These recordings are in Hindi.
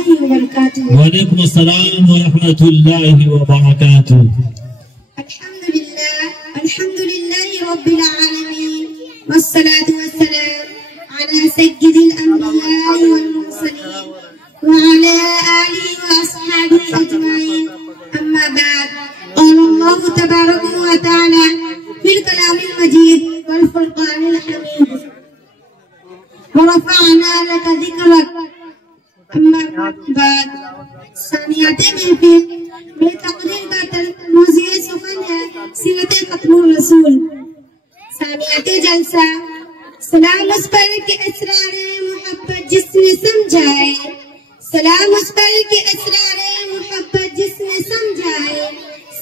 वालेकुम अस्सलाम व रहमतुल्लाहि व बरकातुहू। अल्हम्दुलिल्लाहि रब्बिल आलमीन वस्सलातु वस्सलाम अला सय्यिदिल अंबिया'i वल मुरसलीन व अला आलिहि व अस्हाबिहि अजमाइन। अम्मा बाद, क़ाला अल्लाहु तबारक व तआला फिल कलामिल मजीद वल फुरक़ानिल हमीद व रफ़अना लका ज़िक्रक। अम्मा बाद, सानियाते महफिल में तकरीर का मौज़ूए सुख़न है सीरत ख़त्मुर रसूल। सानियाते जलसा, सलाम उस पर के असरारे मोहब्बत जिसने समझाए, सलाम उस पर के असरारे मोहब्बत जिसने समझाए,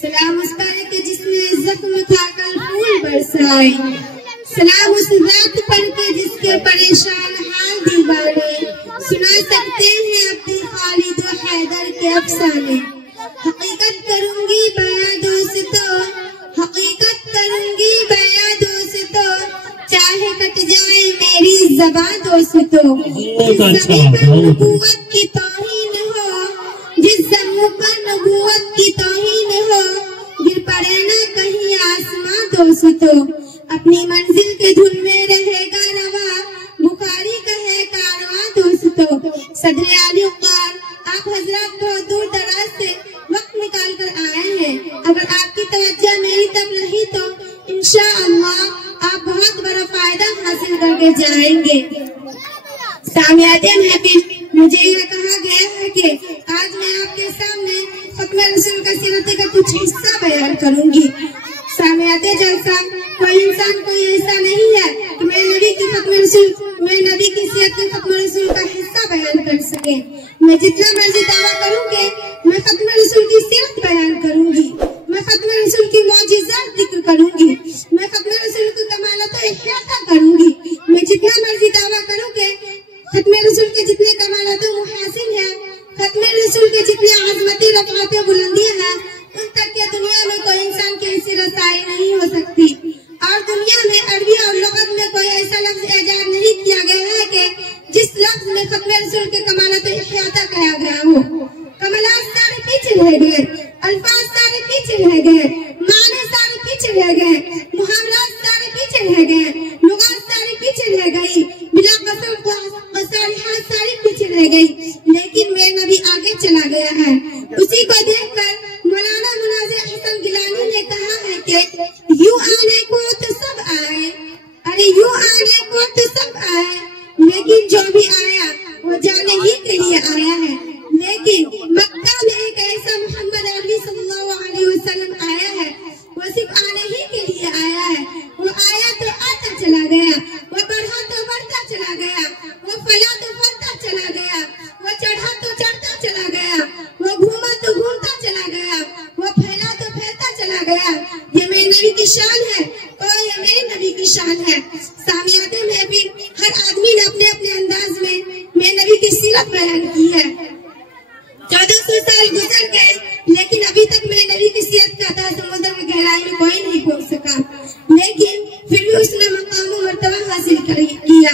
सलाम उस पर के जिसने ज़ख्म खाकर फूल बरसाए, सलाम उस रात पर के जिसके परेशान हाल दीवाने सुना सकते हैं अपने खालिद व हैदर के अफसाने। हकीकत करूंगी बयां दोस्तों, हकीकत करूंगी बयां दोस्तों, चाहे कट जाए मेरी ज़बान दोस्तों। जिस ज़मीन पर नबूवत की तौहीन हो, जिस ज़मीन पर नबूवत की तौहीन हो, गिर पड़े ना कहीं आसमां दोस्तों। अपनी मंजिल के धुन में रहेगा रवा, बुखारी का है कारवां दोस्तों। सदर आली वक़ार, आप हजरत बहुत दूर दराज से वक्त निकाल कर आए हैं। अगर आपकी तवज्जो मेरी तक रही तो इंशाअल्लाह आप बहुत बड़ा फायदा हासिल करके जाएंगे। सामियाते महफिल, मुझे यह कहा गया है कि आज मैं आपके सामने ख़त्म रसूल का सीरत का कुछ हिस्सा बयान करूंगी। सामियाते जलसा, कोई इंसान कोई ऐसा नहीं है कि मैं नबी की ख़त्म रसूल, मैं नबी की सीरत के ख़त्म रसूल का हिस्सा बयान कर सके। मैं जितना मर्जी दावा करूंगी, मैं ख़त्म रसूल की सीरत बयान करूंगी, मैं ख़त्म रसूल की मौजिज़ात जिक्र करूंगी, मैं ख़त्म रसूल की कमालत व इह्याता करूंगी। मैं जितना मर्जी दावा करूंगी, ख़त्म रसूल के जितने कमालत व मुहासिन है, ख़त्म रसूल के जितनी आज़मती रफ़ात बुलंदियां हैं, उन तक के दुनिया में कोई इंसान की ऐसी रसाई नहीं हो सकती। और दुनिया में अरबी और लुग़त में कोई ऐसा लफ्ज़ इजाद नहीं किया गया है कि जिस लफ्ज़ में ख़त्म रसूल के कमालत व इह्याता कहा गया हो। कमालात सारे पीछे रह गए, अल्फाज सारे पीछे रह गए, माने सारे पीछे रह गए, मुहावरात सारे पीछे रह गए, लुग़त सारी पीछे रह गई, बिला कसम मसालिहात सारी पीछे रह गई। लेकिन मेरा नबी आगे चला गया है। उसी को देखकर मौलाना मुनाज़िर हसन गिलानी ने कहा है कि यूं आने को तो सब आए, अरे यूं आने को तो सब आए, लेकिन जो भी आया वो जाने ही के लिए आया है। लेकिन मक्का में एक ऐसा मोहम्मद अरबी सल्लल्लाहु अलैहि वसल्लम आया है, वो सिर्फ आने ही के लिए आया है। वो आया तो आता चला गया, वो बढ़ा तो बढ़ता चला गया, वो फला तो फलता चला गया, वो चढ़ा तो चढ़ता चला गया, वो घूमा तो घूमता चला गया, वो फैला तो फैलता चला गया। ये मेरे नबी की शान है और ये मेरे नबी की शान है। सामियाते में भी हर आदमी ने अपने अपने अंदाज में मेरे नबी की सीरत बयान की है। 1400 साल गुजर गए, लेकिन अभी तक मेरे नबी की सीरत का था समुद्र की गहराई में कोई नहीं पहुंच सका। लेकिन फिर भी उसने मकाम और मर्तबा हासिल किया।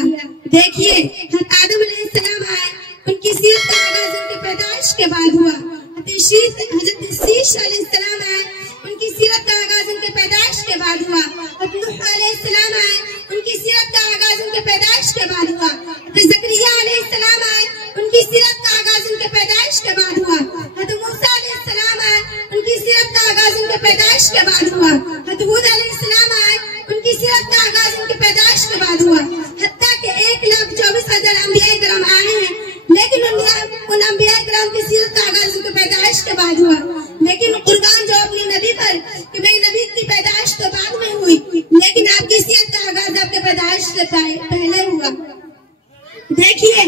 देखिए, आदम अलैहिस्सलाम आए, उनकी सीरत का आगाज उनकी पैदाइश के बाद हुआ। हज़रत शीश अलैहिस्सलाम आए, उनकी सीरत का आगाज उनके पैदाइश के बाद हुआ। हज़रत नूह अलैहिस्सलाम आए, उनकी सीरत का आगाज उनके पैदाइश के बाद हुआ। हज़रत ज़करिया अलैहिस्सलाम आए, उनकी सीरत का आगाज उनके पैदाइश के बाद हुआ। हज़रत मूसा अलैहिस्सलाम आए, उनकी सीरत का आगाज उनके पैदाइश के बाद हुआ। हज़रत हूद अलैहिस्सलाम आए, उनकी सीरत का आगाज उनके पैदाइश के बाद हुआ। हत्ता के 1,24,000 अंबिया किराम आए हैं, लेकिन उन अंबिया किराम की सीरत का आगाज उनके पैदाइश के बाद हुआ। लेकिन कुर्बान जो अपनी नबी पर कि मेरी नबी की पैदाइश तो बाद में हुई, लेकिन आपकी सीरत का आगाज आपके पैदाइश से पहले हुआ। देखिए,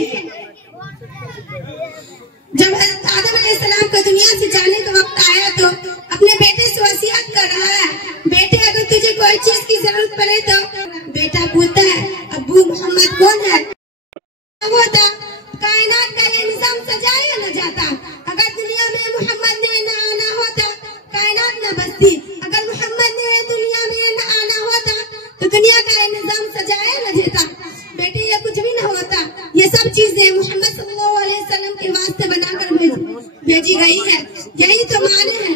जब आदम अलैहिस्सलाम को दुनिया से जाने का वक्त आया तो अपने बेटे से वसीयत कर रहा है, बेटे अगर तुझे कोई चीज की जरूरत पड़े तो। बेटा पूछता है, अब्बू मोहम्मद कौन है? वो था, कायनात का ये निजाम सजाया न जाता। अगर दुनिया में मोहम्मद ने न आना होता, कायनात न बसती। अगर मोहम्मद ने दुनिया में न आना होता तो दुनिया का ये निजाम सजाया न जाता। बेटे, ये कुछ भी न होता। ये सब चीजें मोहम्मद सल्लल्लाहु अलैहि वसल्लम के वास्ते बनाकर भेजी गई है। यही तो माने हैं।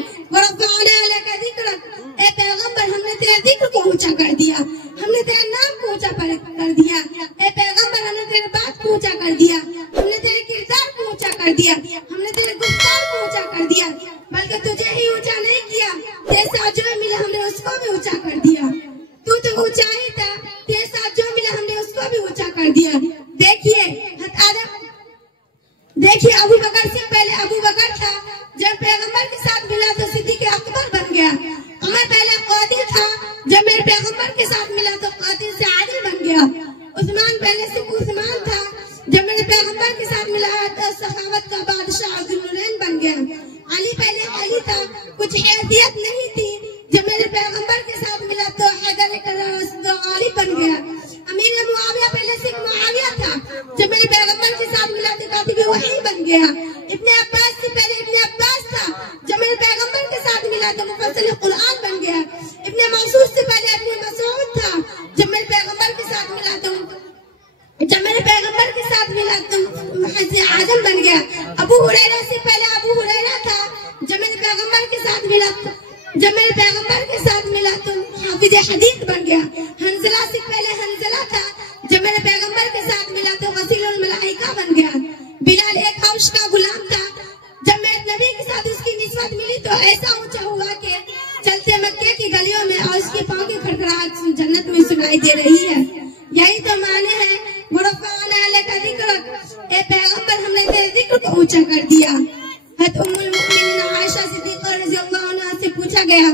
ए पैगम्बर, हमने तेरे जिक्र को ऊंचा कर दिया, हमने तेरे नाम को ऊंचा कर दिया। ए पैगम्बर, हमने तेरे बात को ऊंचा कर दिया, हमने तेरे किरदार को ऊंचा कर दिया, हमने तेरे गुफ्तार को ऊंचा कर दिया। बल्कि तुझे ही ऊंचा नहीं किया, तेरे साथ जो मिला हमने उसको भी ऊंचा कर दिया। तू तो ऊंचा ही था, तेरे साथ जो मिला हमने उसको भी ऊंचा कर दिया। देखिए अबू बकर से पहले अबू बकर था, जब पैगम्बर के साथ मिला तो सिद्दीक़ अकबर बन गया। उमर पहले कादिर था, जब मेरे पैगम्बर के साथ मिला तो कादिर से आदिल बन गया। उस्मान पहले से उस्मान था, जब मेरे पैगम्बर के साथ मिला तो सखावत का बादशाह अब्दुल नूरैन बन गया। अली पहले अली था, कुछ हैसियत नहीं थी, जब मेरे पैगम्बर के साथ मिला तो हैदर गालिब बन गया। अमीर मुआविया पहले से मुआविया था, जब मेरे पैगम्बर के साथ मिला तो कातिब वही बन गया। इब्ने अब्बास से पहले इब्ने अब्बास था, जब मेरे पैगम्बर के साथ मिला तो मुफस्सिर कुरान बन गया। इब्ने मसूद से पहले इब्ने मसूद था, जब मेरे पैगम्बर के साथ मिला तो मुहज्जिज आजम बन गया। अबू हुरैरा से पहले अबू हुरैरा था, जब मेरे पैगम्बर के साथ मिला तो हाफिज हदीस बन गया। हंजला से पहले हंजला था, जब मेरे पैगम्बर के साथ मिला तो गसीलुल मलाइका बन गया। बिलाल एक हब्श का गुलाम था, जब मेरे नबी के साथ उसकी निस्बत मिली तो ऐसा ऊंचा हुआ कि चलते मक्के की गलियों में और उसके पांव की खड़खड़ाहट जन्नत में सुनाई दे रही है। यही तो माने हैं। ए पैगम्बर, हमने तेरे जिक्र को ऊंचा कर दिया। उम्मुल मोमिनीन आयशा सिद्दीक़ा रज़ियल्लाहु अन्हा से पूछा गया,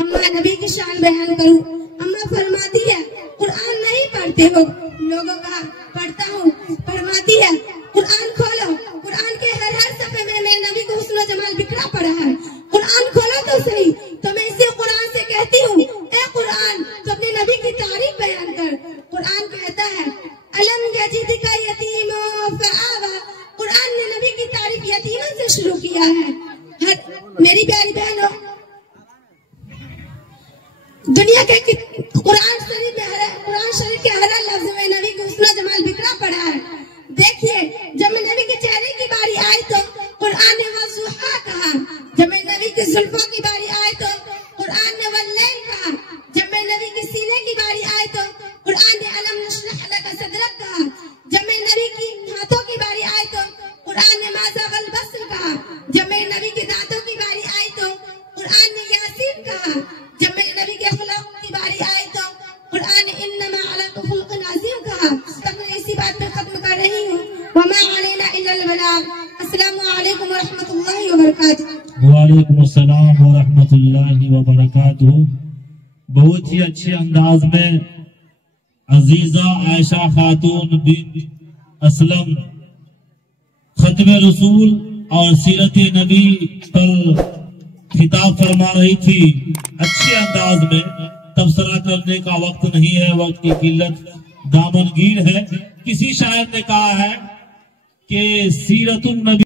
अम्मा नबी की शान बयान करूं। अम्मा फरमाती है, कुरान नहीं पढ़ते हो? लोगों का पढ़ता हूँ। फरमाती है, कुरान खोलो, कुरान के हर सफ़े में मेरे नबी को हुस्न व जमाल बिखरा पड़ा है। कुरान खोलो तो सही। तो मैं इसी कुरान से कहती हूँ, ए कुरान, तो अपने नबी की तारीफ बयान कर। कुरान कहता है, अलम यजिदका यतीमन फआवा। कुरान ने नबी की तारीफ यतीमन से शुरू किया है। मेरी प्यारी बहनों, दुनिया के कुरान शरीफ के हर लफ्ज में नबी को हुस्न व जमाल बिखरा पड़ा है। देखिए, जब मैं नबी के चेहरे की बारी आई तो कुरान ने वज़ुहा कहा, जब मैं नबी के जुल्फों की बारी आई तो कुरान ने वल्लैल कहा, जब मैं नबी के सीने की बारी आई तो कुरान ने अलम नशरह लका सदरक कहा, जब मैं नबी की हाथों की बारी आई तो कुरान ने मा ज़ाग़ल बसर कहा, जब मेरे नबी के दांतों की बारी आई तो कुरान ने यासीन कहा, जब मेरे नबी के खुलूक़ की बारी आई तो कुरान ने इन्नमा अलका खुलुक़ुन अज़ीम कहा। तब मैं इसी बात पर खत्म कर रही हूँ। वमा अलैना इल्लल बलाग। अस्सलामु अलैकुम व रहमतुल्लाहि व बरकातुहू। वालेकुम अस्सलाम व रहमतुल्लाहि व बरकातुहू। बहुत ही अच्छे अंदाज में अजीजा आयशा खातून बिन असलम खत्म रसूल और सीरत नबी पर खिताब फरमा रही थी। अच्छे अंदाज में तबसरा करने का वक्त नहीं है, वक्त की किल्लत दामनगीर है। किसी शायर ने कहा है कि सीरतुन नबी